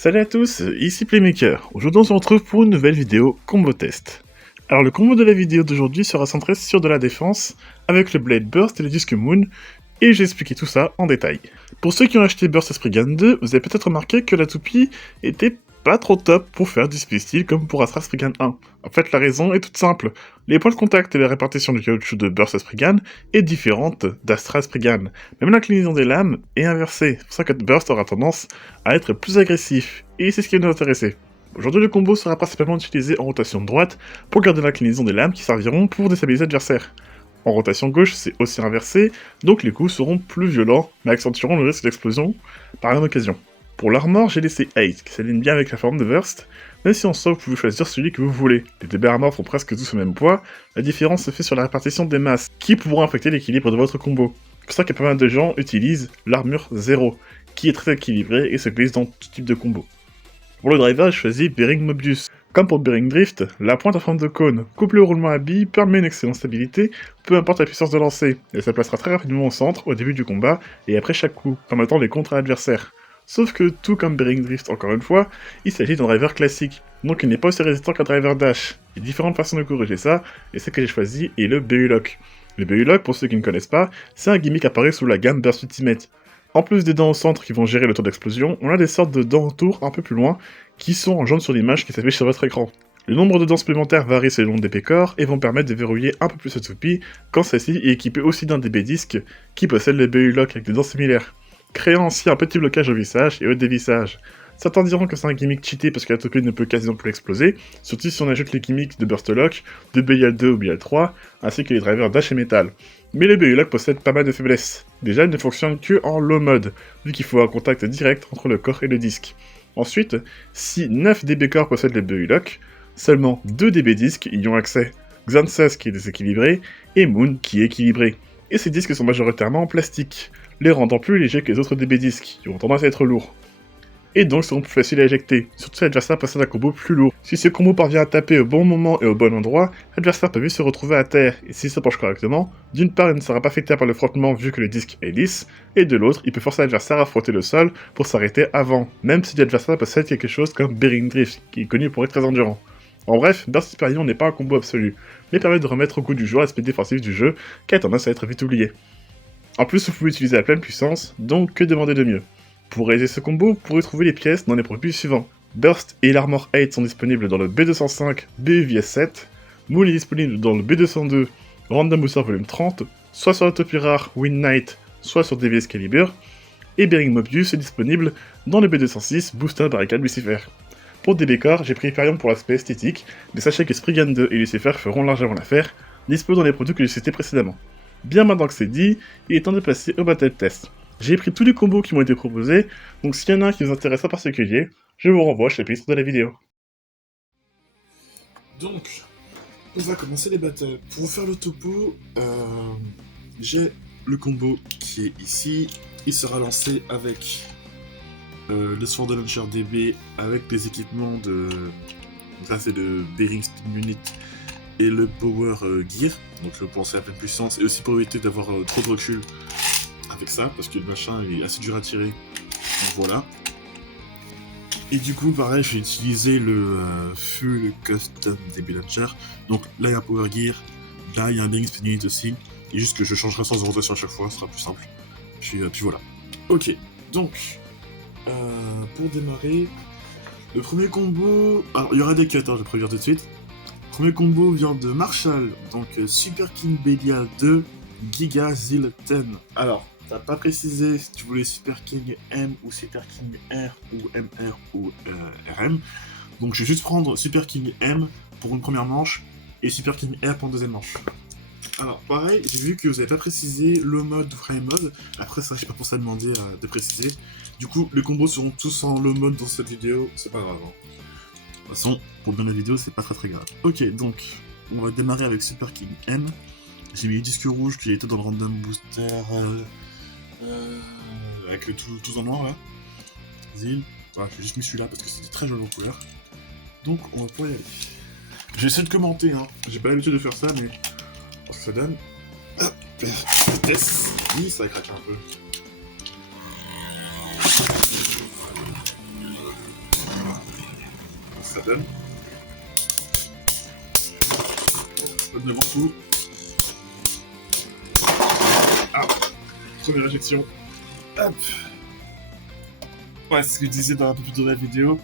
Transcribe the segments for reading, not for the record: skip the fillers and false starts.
Salut à tous, ici Playmaker. Aujourd'hui on se retrouve pour une nouvelle vidéo combo test. Alors le combo de la vidéo d'aujourd'hui sera centré sur de la défense avec le Blade Burst et le Disque Moon, et j'ai expliqué tout ça en détail. Pour ceux qui ont acheté Burst Spriggan 2, vous avez peut-être remarqué que la toupie était pas trop top pour faire du Space Steel comme pour Astra Spriggan 1. En fait la raison est toute simple, les points de contact et la répartition du caoutchouc de Burst Spriggan est différente d'Astra Spriggan. Même l'inclinaison des lames est inversée, c'est pour ça que Burst aura tendance à être plus agressif, et c'est ce qui va nous intéresser. Aujourd'hui le combo sera principalement utilisé en rotation droite pour garder l'inclinaison des lames qui serviront pour déstabiliser l'adversaire. En rotation gauche, c'est aussi inversé, donc les coups seront plus violents, mais accentueront le risque d'explosion par la même occasion. Pour l'armor, j'ai laissé 8, qui s'aligne bien avec la forme de Burst, même si en soi vous pouvez choisir celui que vous voulez. Les deux armors font presque tous le même poids, la différence se fait sur la répartition des masses, qui pourront affecter l'équilibre de votre combo. C'est pour ça que pas mal de gens utilisent l'armure 0, qui est très équilibrée et se glisse dans tout type de combo. Pour le driver, j'ai choisi Bearing Mobius. Comme pour Bearing Drift, la pointe en forme de cône, couplée au roulement à billes, permet une excellente stabilité, peu importe la puissance de lancer, et ça placera très rapidement au centre, au début du combat, et après chaque coup, permettant les contres à l'adversaire. Sauf que, tout comme Bearing Drift encore une fois, il s'agit d'un driver classique, donc il n'est pas aussi résistant qu'un driver dash. Il y a différentes façons de corriger ça, et celle que j'ai choisie est le BU Lock. Le BU Lock, pour ceux qui ne connaissent pas, c'est un gimmick apparu sous la gamme Burst Ultimate. En plus des dents au centre qui vont gérer le taux d'explosion, on a des sortes de dents autour un peu plus loin, qui sont en jaune sur l'image qui s'affiche sur votre écran. Le nombre de dents supplémentaires varie selon le DP Core et vont permettre de verrouiller un peu plus cette toupie quand celle-ci est équipée aussi d'un DB disque qui possède le BU Lock avec des dents similaires, créant ainsi un petit blocage au visage et au dévissage. Certains diront que c'est un gimmick cheaté parce que la toupie ne peut quasiment plus exploser, surtout si on ajoute les gimmicks de Burst Lock, de BL2 ou BL3, ainsi que les drivers Dash et Metal. Mais le BU Lock possède pas mal de faiblesses. Déjà, il ne fonctionne que en low mode, vu qu'il faut un contact direct entre le corps et le disque. Ensuite, si 9 DB Core possèdent le BU Lock, seulement 2 DB disques y ont accès. Xanthus qui est déséquilibré, et Moon qui est équilibré. Et ces disques sont majoritairement en plastique, les rendant plus légers que les autres DB disques, qui ont tendance à être lourds. Et donc seront plus faciles à éjecter, surtout si l'adversaire possède un combo plus lourd. Si ce combo parvient à taper au bon moment et au bon endroit, l'adversaire peut vite se retrouver à terre, et s'il se penche correctement, d'une part il ne sera pas affecté par le frottement vu que le disque est lisse, et de l'autre il peut forcer l'adversaire à frotter le sol pour s'arrêter avant, même si l'adversaire possède quelque chose comme Bearing Drift, qui est connu pour être très endurant. En bref, Burst Hyperion n'est pas un combo absolu, mais permet de remettre au goût du jour l'aspect défensif du jeu, qui a tendance à être vite oublié. En plus vous pouvez utiliser à pleine puissance, donc que demander de mieux. Pour réaliser ce combo, vous pourrez trouver les pièces dans les produits suivants. Burst et l'Armor 8 sont disponibles dans le B205 BUVS 7, Moon est disponible dans le B202 Random Booster Volume 30, soit sur la toupie rare Wind Knight, soit sur DVS Caliber, et Bearing Mobius est disponible dans le B206 Booster Barricade Lucifer. Pour DB Core, j'ai pris Hyperion pour l'aspect esthétique, mais sachez que Spriggan 2 et Lucifer feront largement l'affaire, dispo dans les produits que j'ai cités précédemment. Bien maintenant que c'est dit, il est temps de passer au battle test. J'ai pris tous les combos qui m'ont été proposés, donc s'il y en a un qui vous intéresse en particulier, je vous renvoie chez l'épisode de la vidéo. Donc, on va commencer les battles. Pour vous faire le topo, j'ai le combo qui est ici. Il sera lancé avec le Sword Launcher DB, avec des équipements de... Ça c'est le Bearing Speed Unit et le Power Gear, donc pour lancer à pleine puissance, et aussi pour éviter d'avoir trop de recul avec ça, parce que le machin est assez dur à tirer, donc voilà. Et du coup, pareil, je vais utiliser le Full Custom DB Launcher, donc là il y a un Power Gear, là il y a un Bearing Speed Unit aussi, et juste que je changerai sans rotation à chaque fois, ce sera plus simple. Puis voilà. Ok, donc, pour démarrer, le premier combo... Alors, il y aura des cuts, hein, je vais prévenir tout de suite. Le premier combo vient de Marshall, donc Super King Belial 2, Giga Zil 10. Alors, t'as pas précisé si tu voulais Super King M ou Super King R ou MR ou RM. Donc je vais juste prendre Super King M pour une première manche et Super King R pour une deuxième manche. Alors pareil, j'ai vu que vous avez pas précisé le mode ou frame mode. Après ça, j'ai pas pensé à demander de préciser. Du coup, les combos seront tous en low mode dans cette vidéo, c'est pas grave. Hein. De toute façon, pour bien la vidéo, c'est pas très grave. Ok, donc, on va démarrer avec Super King M. J'ai mis le disque rouge qui était dans le random booster avec le tout en noir là. Zil. Voilà, j'ai juste mis celui-là parce que c'était très joli en couleur. Donc, on va pouvoir y aller. J'essaie de commenter, hein. J'ai pas l'habitude de faire ça, mais ce que ça donne. Hop, vitesse. Oui, ça craque un peu. ce que ça donne. Pas de coup. Ah, première éjection. Hop. Ouais, c'est ce que je disais dans un peu plus tôt de la vidéo,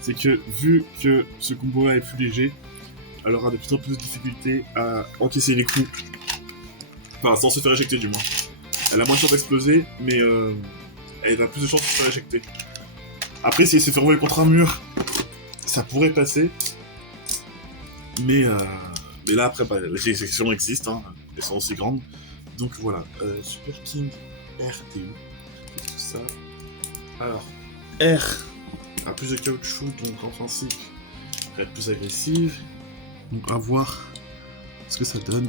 c'est que vu que ce combo-là est plus léger, elle aura de plus en plus de difficultés à encaisser les coups. Enfin, sans se faire éjecter du moins. Elle a moins de chances d'exploser, mais elle a plus de chances de se faire éjecter. Après, si elle se fait renvoyer contre un mur, ça pourrait passer. Mais là, après, bah, les éjections existent, hein, elles sont aussi grandes. Donc voilà, Super King RTU, tout ça. Alors, R a plus de caoutchouc, donc en principe, elle va être plus agressive. Donc à voir ce que ça donne.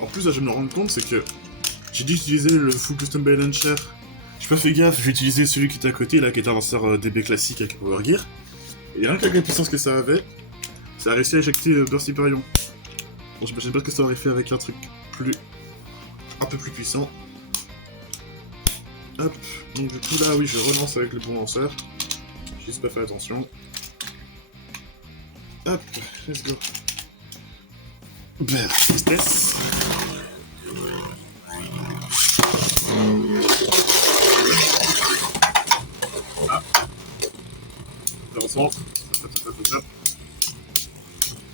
En plus, là, je me rends compte, c'est que j'ai dû utiliser le full custom Bay Launcher. J'ai pas fait gaffe, j'ai utilisé celui qui était à côté, là, qui était un lanceur DB classique avec Power Gear. Et rien qu'avec la puissance que ça avait, ça a réussi à éjecter Burst Hyperion. Bon, j'imagine pas ce que ça aurait fait avec un truc un peu plus puissant. Hop, donc du coup là, oui, je relance avec le bon lanceur. J'ai juste pas fait attention. Hop, let's go. Vert, tristesse. Ah. Je recentre.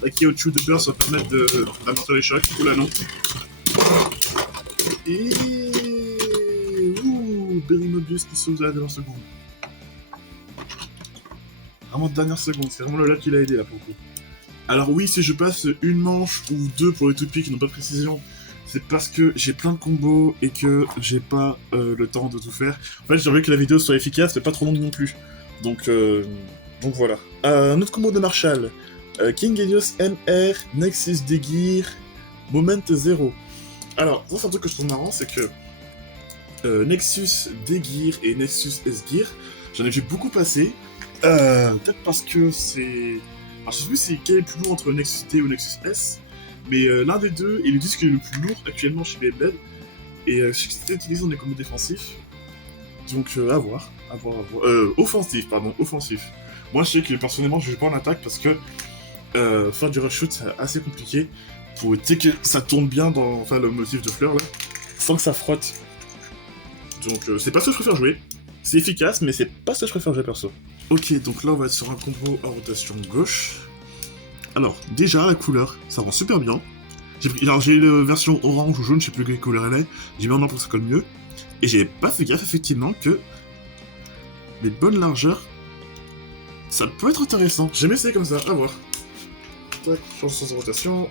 La caoutchouc de beurre, ça va permettre d'amortir les chocs. Oula non. Et... Ouh, Berry Mobius qui sauve à la dernière seconde. Vraiment dernière seconde, c'est vraiment le là qui l'a aidé là pour le coup. Alors oui, si je passe une manche ou deux pour les toupies qui n'ont pas de précision, c'est parce que j'ai plein de combos et que j'ai pas le temps de tout faire. En fait, j'ai envie que la vidéo soit efficace, mais pas trop longue non plus. Donc voilà. Un autre combo de Marshall. King Helios MR, Nexus D-Gear, Moment 0. Alors, ça c'est un truc que je trouve marrant, c'est que Nexus D-Gear et Nexus S-Gear, j'en ai vu beaucoup passer. Peut-être parce que c'est... Alors, je sais plus c'est quel est le plus lourd entre Nexus D ou Nexus S, mais l'un des deux est le disque le plus lourd actuellement chez Beyblade, et je sais que c'était utilisé dans des combos défensifs. Donc à voir. Offensif. Moi je sais que personnellement je joue pas en attaque parce que faire du rush shoot c'est assez compliqué pour que ça tourne bien dans le motif de fleurs là, sans que ça frotte. Donc c'est pas ce que je préfère jouer. C'est efficace mais c'est pas ce que je préfère jouer perso. Ok, donc là on va être sur un combo à rotation gauche. Alors déjà la couleur, ça rend super bien. J'ai la version orange ou jaune, je sais plus quelle couleur elle est. J'ai mis en or pour que ça colle mieux. Et j'ai pas fait gaffe effectivement que les bonnes largeurs, ça peut être intéressant. J'ai essayé comme ça, à voir. Tac, change de sens de rotation.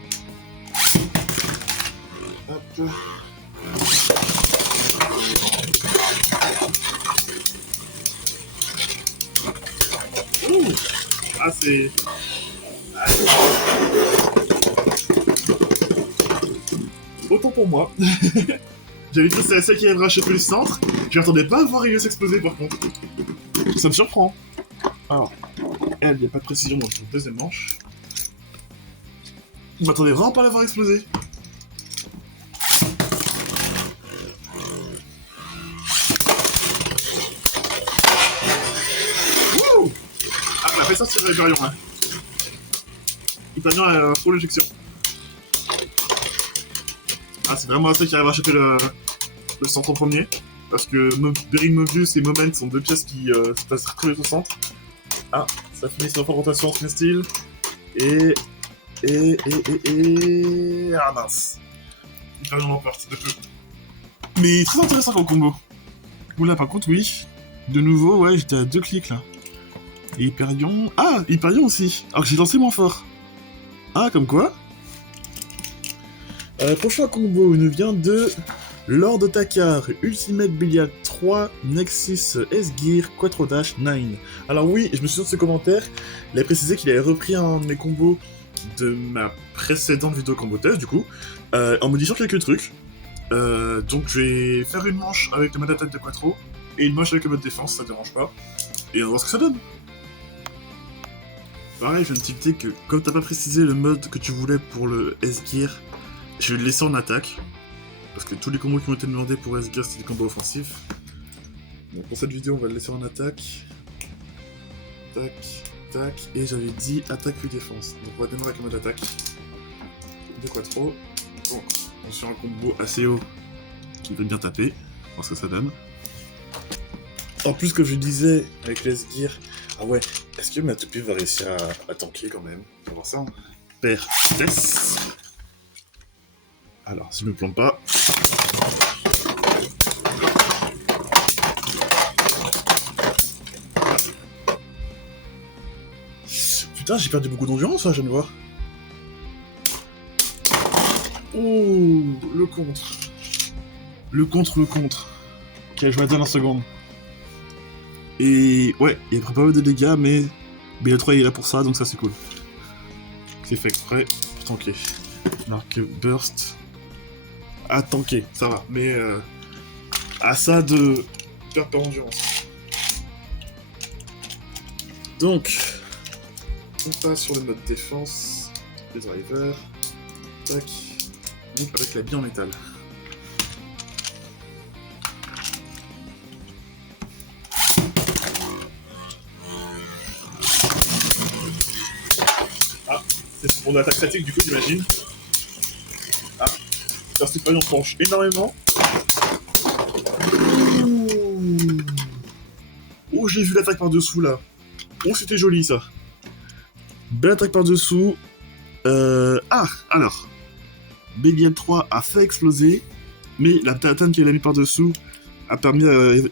Hop. Ouh. Ah c'est... Autant pour moi. J'avais cru que c'était celle qui arrivera à choper le centre. Je m'attendais pas à voir Helios exploser par contre. Ça me surprend. Alors, elle, il n'y a pas de précision dans la deuxième manche. Je m'attendais vraiment pas à la voir exploser. Wouh! Ah, elle a fait sortir Hyperion là. Hyperion a trop l'éjection. Ah, c'est vraiment celle qui arrive à choper le centre en premier. Parce que Berry Mobius et Moment sont deux pièces qui se passent très vite au centre. Ah, ça finit sur la rotation en style. Et... Ah mince. Hyperion l'emporte de peu. Mais très intéressant comme combo. Oula, par contre, oui. De nouveau, ouais, j'étais à 2 clics là. Et Hyperion... Ah, Hyperion aussi. Alors que j'ai lancé moins fort. Ah, comme quoi. Prochain combo nous vient de Lord Takar, Ultimate Billiard 3, Nexus S-Gear, Quattro Dash 9. Alors oui, je me suis sur ce commentaire, il avait précisé qu'il avait repris un de mes combos de ma précédente vidéo combo test du coup, en modifiant quelques trucs. Donc je vais faire une manche avec le mode attaque de Quattro, et une manche avec le mode défense, ça dérange pas. Et on va voir ce que ça donne. Pareil, je viens de tilter que comme t'as pas précisé le mode que tu voulais pour le S-Gear, je vais le laisser en attaque. parce que tous les combos qui ont été demandés pour S-Gear, c'est des combos offensifs. Donc pour cette vidéo, on va le laisser en attaque. Tac, tac, et j'avais dit attaque puis défense. Donc on va démarrer avec le mode attaque. 2 quattro. Bon, on est sur un combo assez haut qui veut bien taper, voir ce que ça donne. En plus, comme je disais avec les Gear, ah ouais, est-ce que ma toupie va réussir à tanker quand même? On va voir ça. Père, test. Alors, si je me plante pas. Putain, j'ai perdu beaucoup d'endurance, là, je viens de voir. Oh, le contre. Le contre. Ok, je m'attends en seconde. Et ouais, il a pris pas mal de dégâts, mais BL3 il est là pour ça, donc ça c'est cool. C'est fait exprès pour tanker. Marque burst. À tanker, ça va, mais à ça de perdre par endurance. Donc, on passe sur le mode défense, les drivers, tac, donc avec la bille en métal. Ah, c'est pour l'attaque statique du coup j'imagine. Ah, parce que pas on penche énormément. Oh, j'ai vu l'attaque par dessous là. Oh, c'était joli ça. Belle attaque par dessous. Ah, alors. BGL3 a fait exploser, mais la tatane qu'elle a mis par dessous a permis de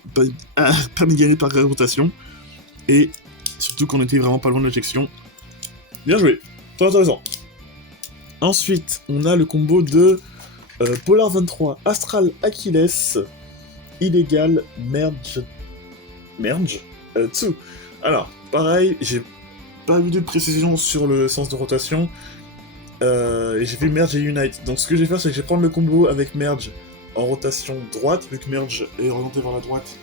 gagner par rotation. Et surtout qu'on était vraiment pas loin de l'éjection. Bien joué, très intéressant. Ensuite, on a le combo de Polar 23, Astral Achilles, Illégal, Merge 2. Alors, pareil, j'ai pas eu de précision sur le sens de rotation. Et j'ai fait Merge et Unite. Donc ce que je vais faire, c'est que je vais prendre le combo avec Merge en rotation droite, vu que Merge est orienté vers la droite,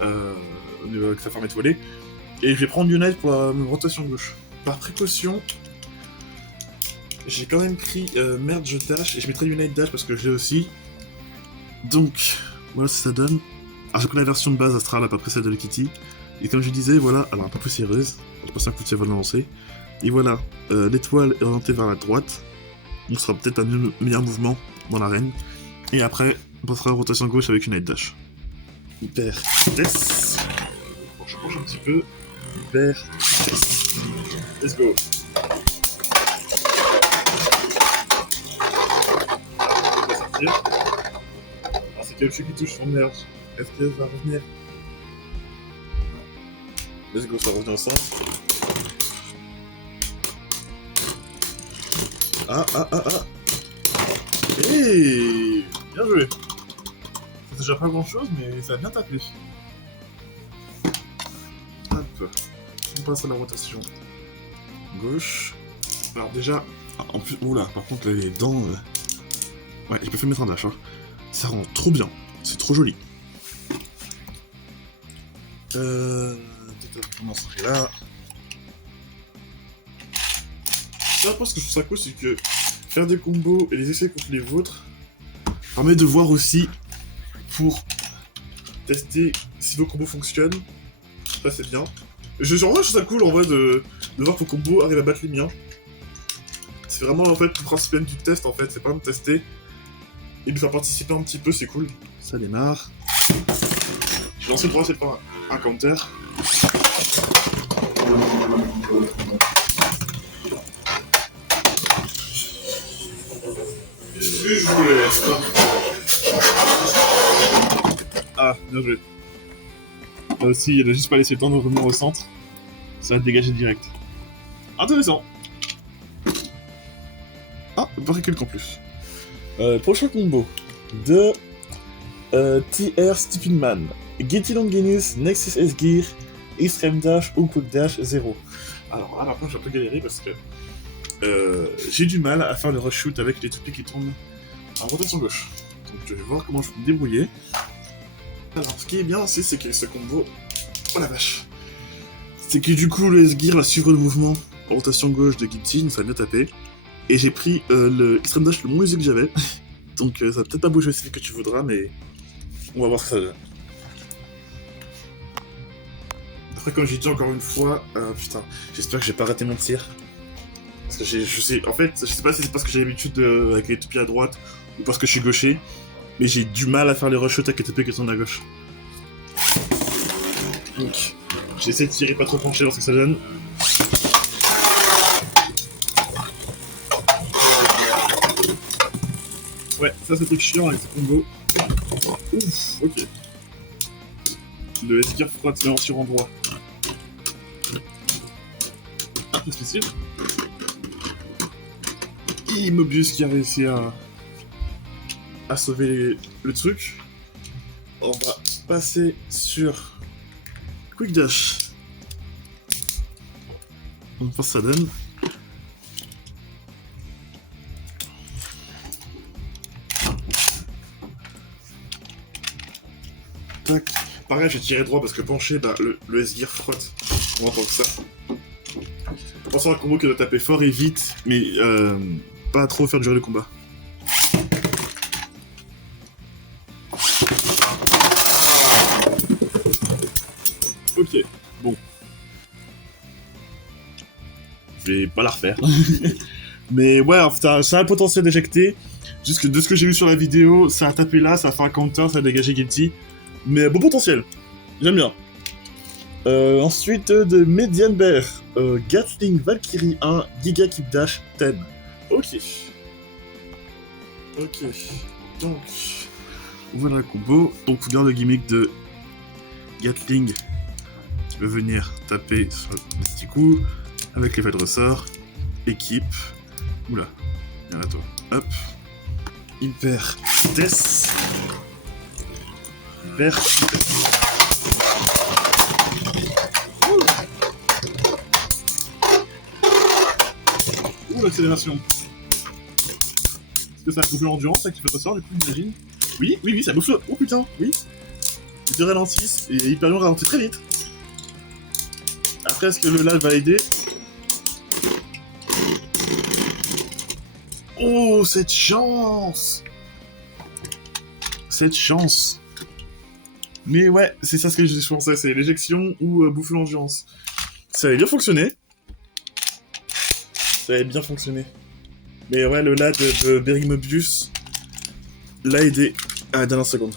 avec sa forme étoilée. Et je vais prendre Unite pour la rotation gauche. Par précaution, j'ai quand même pris Merge Dash, et je mettrai Unite Dash parce que je l'ai aussi. Donc, voilà ce que ça donne. Alors j'ai pris la version de base Astral, à peu près celle de Kitty. Et comme je disais, voilà, alors un peu plus sérieuse. Je pense un coup de pied avant de lancer. Et voilà, l'étoile est orientée vers la droite. Donc ce sera peut-être un meilleur mouvement dans l'arène. Et après, on passera à la rotation gauche avec une Night Dash. Hyper test. Bon, je penche un petit peu. Hyper test. Let's go. On va sortir. Alors c'est Kalchu qui touche son merge. Est-ce qu'elle va revenir? Let's go, ça revient ensemble. Ah. Hey, bien joué. C'est déjà pas grand chose, mais ça a bien tapé. Hop. On passe à la rotation gauche. Alors déjà, en plus, oula, par contre là, les dents... Ouais, je peux faire mettre un dash, hein. Ça rend trop bien. C'est trop joli. On serait là. Après, ce que je trouve ça cool, c'est que faire des combos et les essayer contre les vôtres permet de voir aussi pour tester si vos combos fonctionnent. Ça, c'est bien. En vrai, je trouve ça cool en vrai de voir que vos combos arrivent à battre les miens. C'est vraiment en fait le principe du test en fait, c'est pas de tester et de faire participer un petit peu, c'est cool. Ça démarre. Je vais lancer le premier, c'est pas un counter. Je voulais. Ah, bien joué. Là aussi, il a juste pas laissé le temps de revenir au centre. Ça va te dégager direct. Intéressant. Ah, pas quelques en plus. Prochain combo de TR Stepping Man. Getty Longinus, Nexus S-Gear, Extreme Dash ou Quick Dash 0. Alors là, par contre, j'ai un peu galéré parce que j'ai du mal à faire le rush shoot avec les toupies qui tournent en rotation gauche. Donc je vais voir comment je peux me débrouiller. Alors, ce qui est bien aussi, c'est que ce combo... Oh la vache! C'est que du coup, le S-Gear va suivre le mouvement en rotation gauche de Getty, donc ça va bien taper. Et j'ai pris le Extreme Dash le moins usé que j'avais. Donc ça va peut-être pas bouger aussi vite que tu voudras, mais on va voir ce que ça donne. Après, comme j'ai dit encore une fois, putain, j'espère que j'ai pas raté mon tir. Parce que je sais, en fait, je sais pas si c'est parce que j'ai l'habitude avec les toupies à droite ou parce que je suis gaucher, mais j'ai du mal à faire les rush avec les toupies qui sont à gauche. Donc, j'essaie de tirer pas trop penché, voir ce que ça donne. Ouais, ça c'est le truc chiant avec ce combo. Ouf, ok. Le S-Gear frotte se met sur endroit. Ah, c'est spécial. Mobius qui a réussi à sauver le truc. On va passer sur Quick Dash. On va voir ce que ça donne. Tac. Pareil, j'ai tiré droit parce que penché, bah, le S-Gear frotte. On entend que ça. Pensons à un combo qui doit taper fort et vite, mais pas trop faire durer le combat. Ok, bon. Je vais pas la refaire. Mais ouais, ça a le potentiel d'éjecter. Juste que de ce que j'ai vu sur la vidéo, ça a tapé là, ça a fait un counter, ça a dégagé Guilty. Mais bon potentiel. J'aime bien. Ensuite, de Median Bear, Gatling Valkyrie 1, Giga Keep Dash 10. Ok. Ok. Donc, voilà le combo. Donc, vous regardez le gimmick de Gatling. Tu peux venir taper sur le petit coup avec l'effet de ressort. Équipe. Oula. Viens à toi. Hop. Hyper vitesse. Hyper vitesse. L'accélération. Est-ce que ça bouffe l'endurance, ça qui fait ressort, du coup, j'imagine? Oui, oui, oui, ça bouffe le... Oh putain, oui. Les deux ralentissent, et Hyperion ralentit très vite. Après, est-ce que le lave va aider? Oh, cette chance! Cette chance! Mais ouais, c'est ça ce que je pensais, c'est l'éjection ou bouffer l'endurance. Ça avait bien fonctionné. Ça avait bien fonctionné. Mais ouais, le LAD de Berry Mobius l'a aidé à la dernière seconde.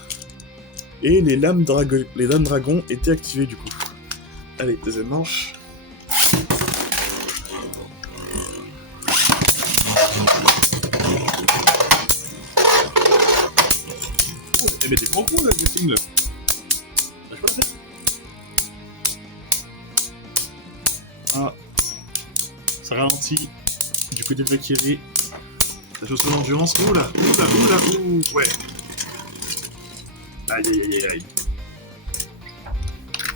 Et les lames dragons étaient activées du coup. Allez, deuxième manche. Oh, mais t'es pas en cours là, le signe là. Lâche pas la tête. Ah. Ça ralentit du côté de Valkyrie. Ça chose sur l'endurance. Oula, oula, oula, ouh, ouais. Aïe, aïe, aïe, aïe.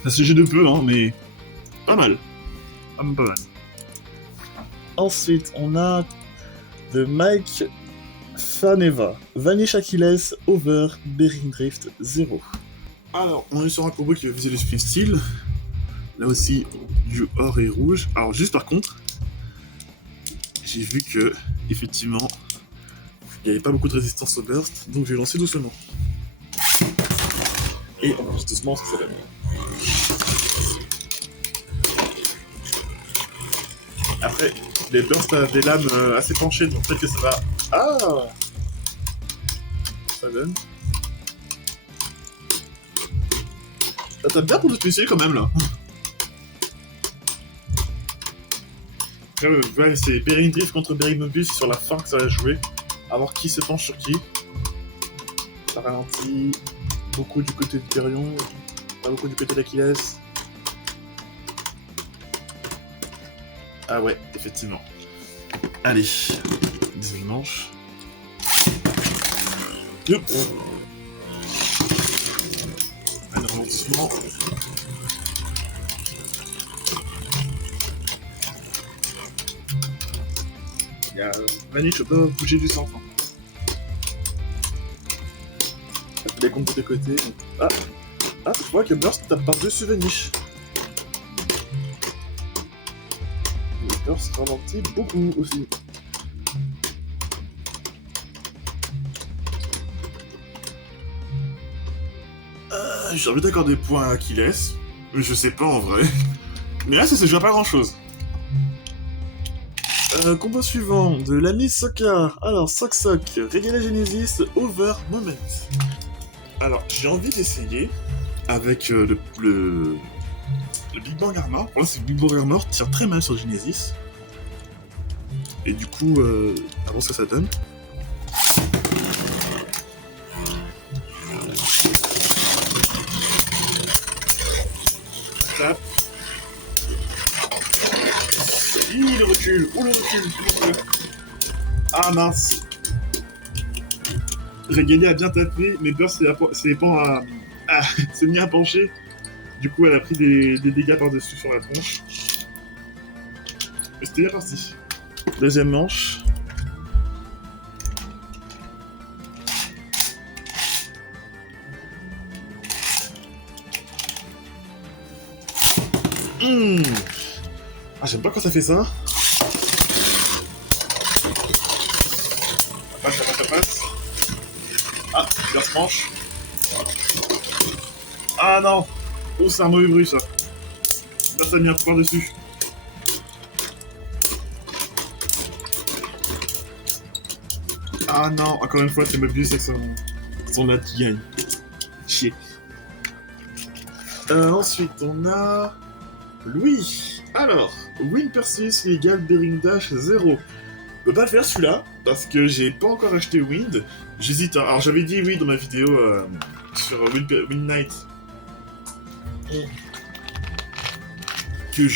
Ça se gère de peu, hein, mais pas mal. Pas mal. Ensuite, on a de Mike Faneva. Vanish Achilles, Over, Bearing Drift 0. Alors, on est sur un combo qui va viser le spin steel. Là aussi, du or et rouge. Alors, juste par contre, j'ai vu que, effectivement, il n'y avait pas beaucoup de résistance au burst, donc je vais lancer doucement. Et on lance doucement ce que ça donne. Après, les bursts ont des lames assez penchées, donc peut-être que ça va... Ah! Ça donne. Ça tape bien pour le spécial quand même, là. Ouais, c'est Bearing Drift contre Bearing Mobius, c'est sur la fin que ça va jouer. À voir qui se penche sur qui. Ça ralentit beaucoup du côté d'Hyperion, pas beaucoup du côté d'Achilles. Ah ouais, effectivement. Allez, deuxième manche. Yep. Un ralentissement. Vanish, je peux bouger du centre. Ça fait des comptes de côté. Ah, je vois que Burst tape par-dessus Vanish. Le Burst ralentit beaucoup aussi. J'ai envie d'accorder des points à Achilles, mais je sais pas en vrai. Mais là, ça se joue à pas grand chose. Combo suivant de l'ami Sokka. Alors, Sok, Regala Genesis, Over Moment. Alors, j'ai envie d'essayer avec le Big Bang Armor. Pour là, c'est Big Bang Armor tire très mal sur Genesis. Et du coup, à voir ce que ça donne. Clap. Le recul. Oh, le recul. Ah mince. Regalia a bien tapé, mais Burst s'est mis à pencher. Du coup, elle a pris des dégâts par-dessus sur la tronche. Et c'était bien parti. Deuxième manche. Ah, j'aime pas quand ça fait ça. Ça passe. Ah, Burst manche. Ah non. Oh, c'est un mauvais bruit, ça. Là, ça a mis un pouvoir dessus. Ah non, encore une fois, c'est Mobius avec son lat qui gagne. Chier. Ensuite, on a... Louis. Alors, Win Perseus égale Daring Dash 0. Je peux pas le faire celui-là, parce que j'ai pas encore acheté Wind. J'hésite. Alors, j'avais dit oui dans ma vidéo sur Wind Knight. Que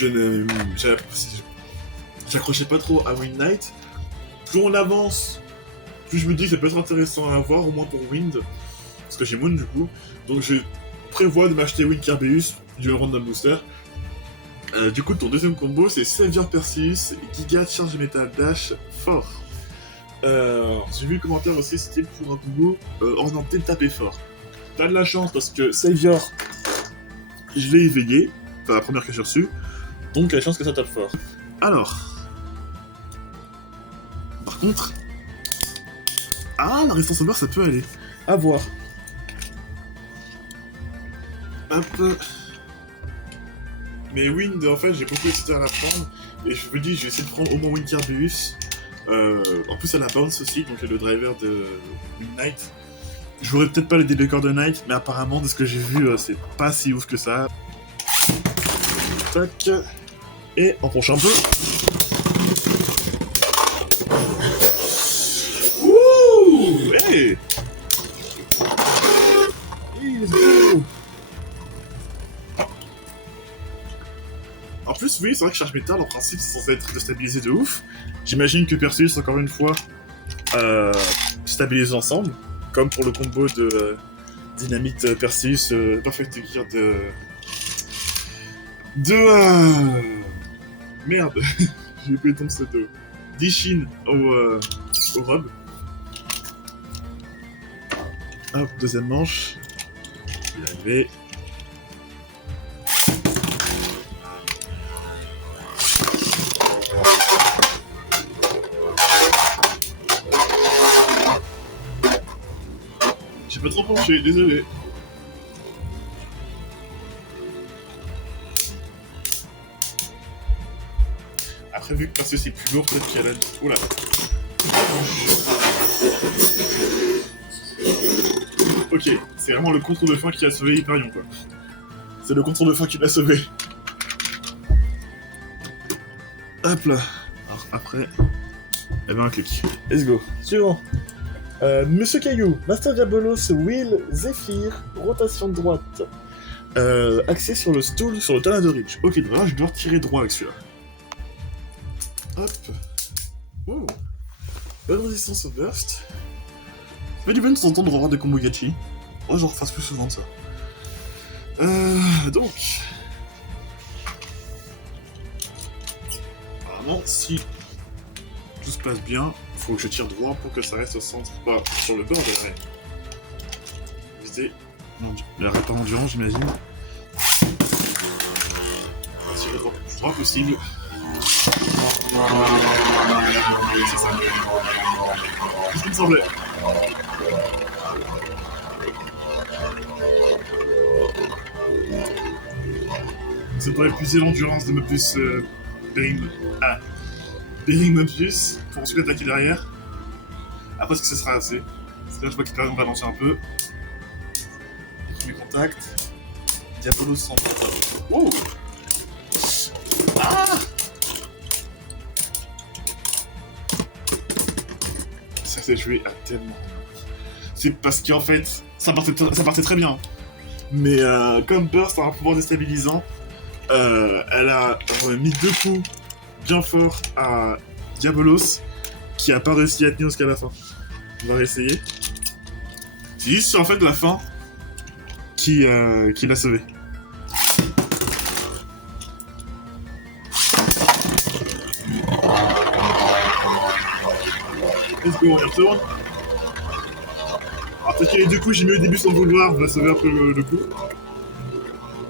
j'accrochais pas trop à Wind Knight. Plus on avance, plus je me dis que ça peut être intéressant à avoir, au moins pour Wind. Parce que j'ai Moon du coup. Donc je prévois de m'acheter Wind Kerbeus du Random Booster. Du coup, ton deuxième combo, c'est Savior Perseus, Giga Charge Metal Dash, fort. J'ai vu le commentaire aussi, c'était pour un combo orienté taper fort. T'as de la chance parce que Savior, je l'ai éveillé, c'est la première que j'ai reçue, donc il y a la chance que ça tape fort. Alors, par contre, la résistance au beurre, ça peut aller. À voir. Hop. Mais Wind, en fait, j'ai beaucoup hésité à la prendre, et je me dis, je vais essayer de prendre au moins Wind Kerbeus. En plus, elle a Bounce aussi, donc le driver de Wind Knight. Je jouerai peut-être pas les débakers de Knight, mais apparemment, de ce que j'ai vu, c'est pas si ouf que ça. Tac. Et on penche un peu. Ouh! Hey! Hey, let's go! En plus, oui, c'est vrai que Charge Metal, en principe, c'est censé être déstabilisé de ouf. J'imagine que Perseus, encore une fois, stabilise ensemble, comme pour le combo de Dynamite Perseus, Perfect Gear merde, j'ai oublié ton pseudo. D'Ishin au robe. Hop, deuxième manche. Je vais y arriver. J'ai pas trop penché, désolé. Après, vu que Perseus c'est plus lourd, peut-être qu'il y a la... Oula. Ok, c'est vraiment le contour de fin qui a sauvé Hyperion, quoi. C'est le contour de fin qui l'a sauvé. Hop là. Alors après... Eh ben un clic. Let's go. Suivant. Monsieur Caillou, Master Diabolos, Will, Zephyr, rotation de droite. Axé sur le stool, sur le talon de Ridge. Ok, donc là je dois retirer droit avec celui-là. Hop. Oh. Bonne résistance au burst. Ça fait du bien de temps de revoir des combos gachi. Oh, j'en refasse plus souvent de ça. Donc. Apparemment, si tout se passe bien, il faut que je tire droit pour que ça reste au centre, pas sur le bord de l'arrêt. Viser l'arrêt par endurance, j'imagine. Tirer le plus droit possible. C'est ça. C'est ce qui me semblait. Ça pourrait épuiser l'endurance de Mobius Bering Mobius pour ensuite attaquer derrière. Après, est-ce que ce sera assez? Parce que là, je vois qu'il va lancer un peu. Premier contact. Diabolos sans. Wow! Ah! Ça s'est joué à tellement. C'est parce qu'en fait, ça partait très bien. Mais comme Burst a un pouvoir déstabilisant, elle a mis 2 coups bien forts à Diabolos qui a pas réussi à tenir jusqu'à la fin. On va réessayer. C'est juste sur en fait la fin qui l'a sauvé. Let's go, on y retourne. Alors peut-être que les 2 coups j'ai mis au début sans vouloir, va sauver après le coup.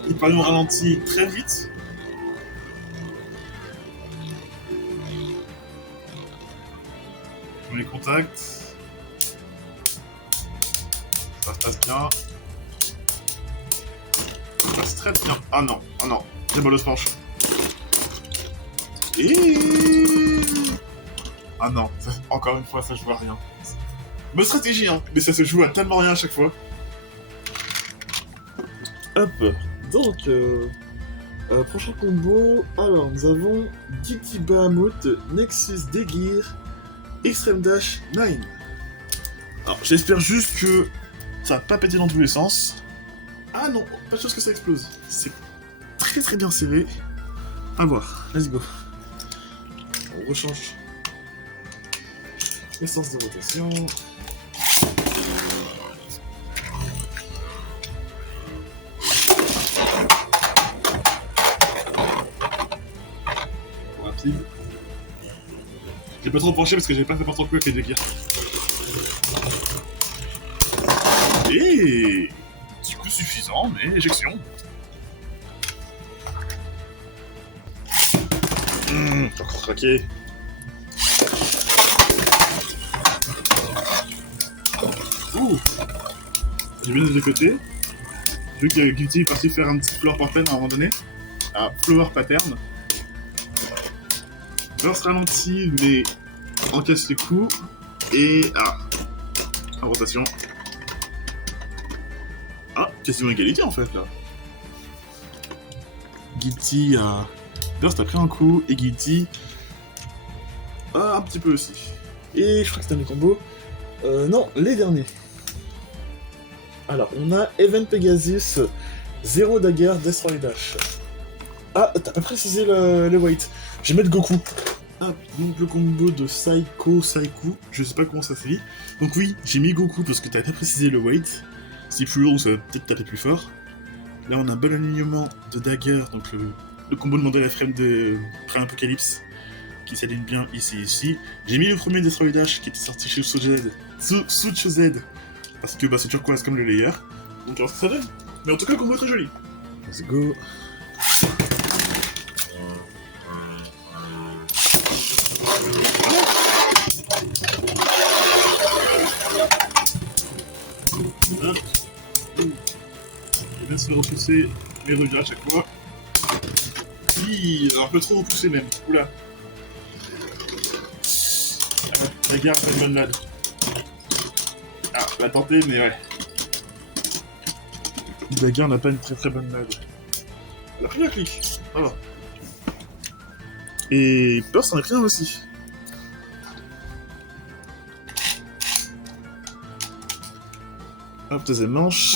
Il parle au ralenti très vite. Premier contact. Ça se passe bien. Ça se passe très bien. Ah non, Diabolos penche. Et... Ah non, encore une fois, ça joue à rien. Bonne stratégie, hein, mais ça se joue à tellement rien à chaque fois. Hop, donc, prochain combo, alors nous avons Guilty Bahamut, Nexus Degir, Extreme Dash 9. Alors, j'espère juste que ça va pas péter dans tous les sens. Ah non, pas de chance que ça explose. C'est très très bien serré. À voir, let's go. On rechange les sens de rotation. Rapide. J'ai pas trop penché parce que j'avais pas fait porter le coup avec les deux gears. Et du coup suffisant, mais éjection. Encore craqué. Ouh. J'ai vu des deux côtés. J'ai vu que Guilty est parti faire un petit floor pattern à un moment donné. Ah, floor pattern. Burst ralenti, mais encaisse les coups. Et en rotation. Ah, quasiment égalité en fait là. Guilty a. Burst a pris un coup et Guilty. Un petit peu aussi. Et je crois que c'était mes combos. Non, les derniers. Alors, on a Event Pegasus, 0 Dagger, Destroy Dash. Ah, t'as pas précisé le weight. Je vais mettre Goku. Ah, donc le combo de Saiku, je sais pas comment ça se lit. Donc oui, j'ai mis Goku parce que t'avais pas précisé le weight. C'est plus lourd, donc ça va peut-être taper plus fort. Là, on a un bon alignement de Dagger, donc le combo demandé à la frame de Prime Apocalypse, qui s'aligne bien ici. J'ai mis le premier Destroy Dash qui était sorti chez Sucho Z, parce que c'est turquoise comme le layer. Donc alors ça donne. Mais en tout cas, le combo est très joli. Let's go. Hop. Il va se faire repousser, mais revient à chaque fois. Un peu trop repoussé même. Oula. La gare fait une bonne lade. Ah, on l'a tenté, mais ouais. La gare n'a pas une très très bonne lade. Elle a pris un clic. Voilà. Et Burst en a pris un aussi. Hop, deuxième manche.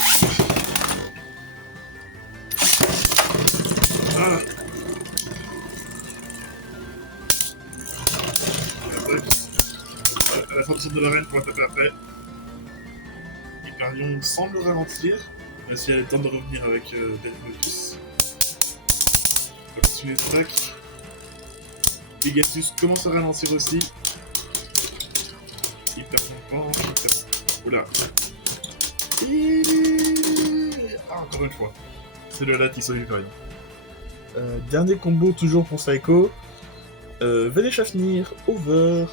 Ah. À la fin de l'arène pour la taper après. Hyperion semble ralentir, même si elle a le temps de revenir avec Belmodus. On va continuer l'attaque. Pegasus commence à ralentir aussi. Hyperion penche. Oula. Et... encore une fois. C'est le là qui sauve Hyperion. Dernier combo toujours pour Psycho. Venez Fafnir, Over.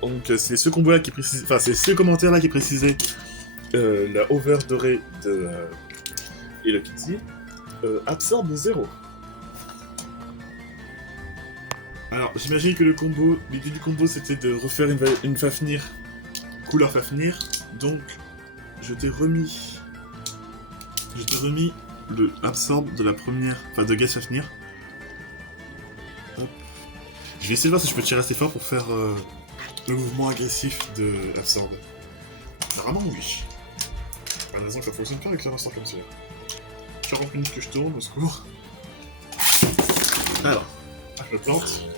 Donc c'est ce combo là qui précise, enfin c'est ce commentaire là qui précisait la over dorée de Hello Kitty. absorbe 0. Alors, j'imagine que l'idée du combo c'était de refaire une Fafnir, couleur Fafnir, donc je t'ai remis le absorbe de la première, enfin de Gaz Fafnir. Hop. Je vais essayer de voir si je peux tirer assez fort pour faire le mouvement agressif de absorbe. Normalement oui. Par raison que ça fonctionne pas avec un instant comme celui-là. Je remplis que je tourne, au secours. Alors, je le plante.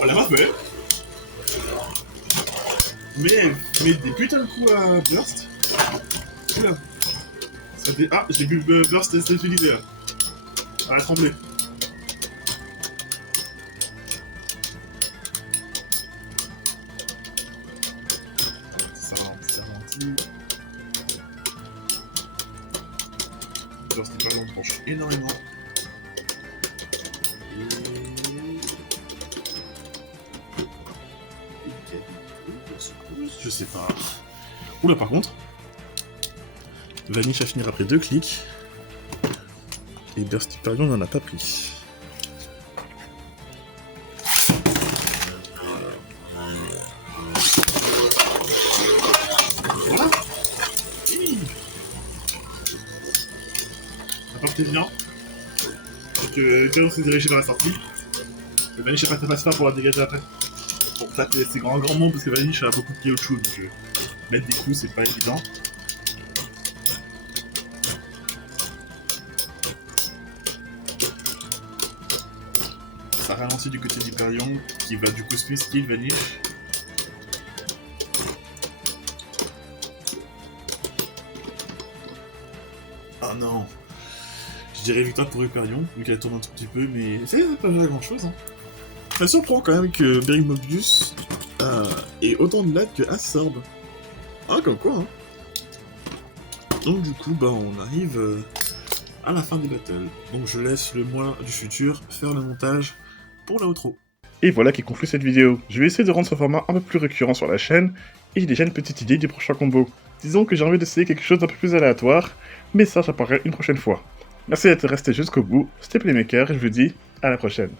On l'a pas fait. Mais des putains de coups à burst. Oula. Ah, j'ai vu le burst utilisé là. Elle a tremblé. Ça ralentit. Burst est pas long, tranche énormément. Je sais pas. Oula, par contre, Vanish a fini après 2 clics. Et Burst Hyperion n'en a pas pris. Voilà. La porte est bien. Donc, Kaon s'est dirigé vers la sortie. Le Vanish ne passe pas pour la dégager après. Pour taper ces grands mots parce que Vanish a beaucoup de caoutchouc, donc mettre des coups c'est pas évident. Ça ralentit du côté d'Hyperion qui va du coup skill Vanish. Oh non. Je dirais victoire pour Hyperion, vu qu'elle tourne un tout petit peu, mais c'est pas grand chose. Hein. Ça surprend quand même que Bering Mobius ait autant de lattes que Absorbe. Ah, comme quoi, hein. Donc du coup, bah on arrive à la fin des battles. Donc je laisse le moi du futur faire le montage pour l'outro. Et voilà qui conclut cette vidéo. Je vais essayer de rendre ce format un peu plus récurrent sur la chaîne, et j'ai déjà une petite idée du prochain combo. Disons que j'ai envie d'essayer quelque chose d'un peu plus aléatoire, mais ça j'en parlerai une prochaine fois. Merci d'être resté jusqu'au bout, c'était Playmaker, et je vous dis à la prochaine.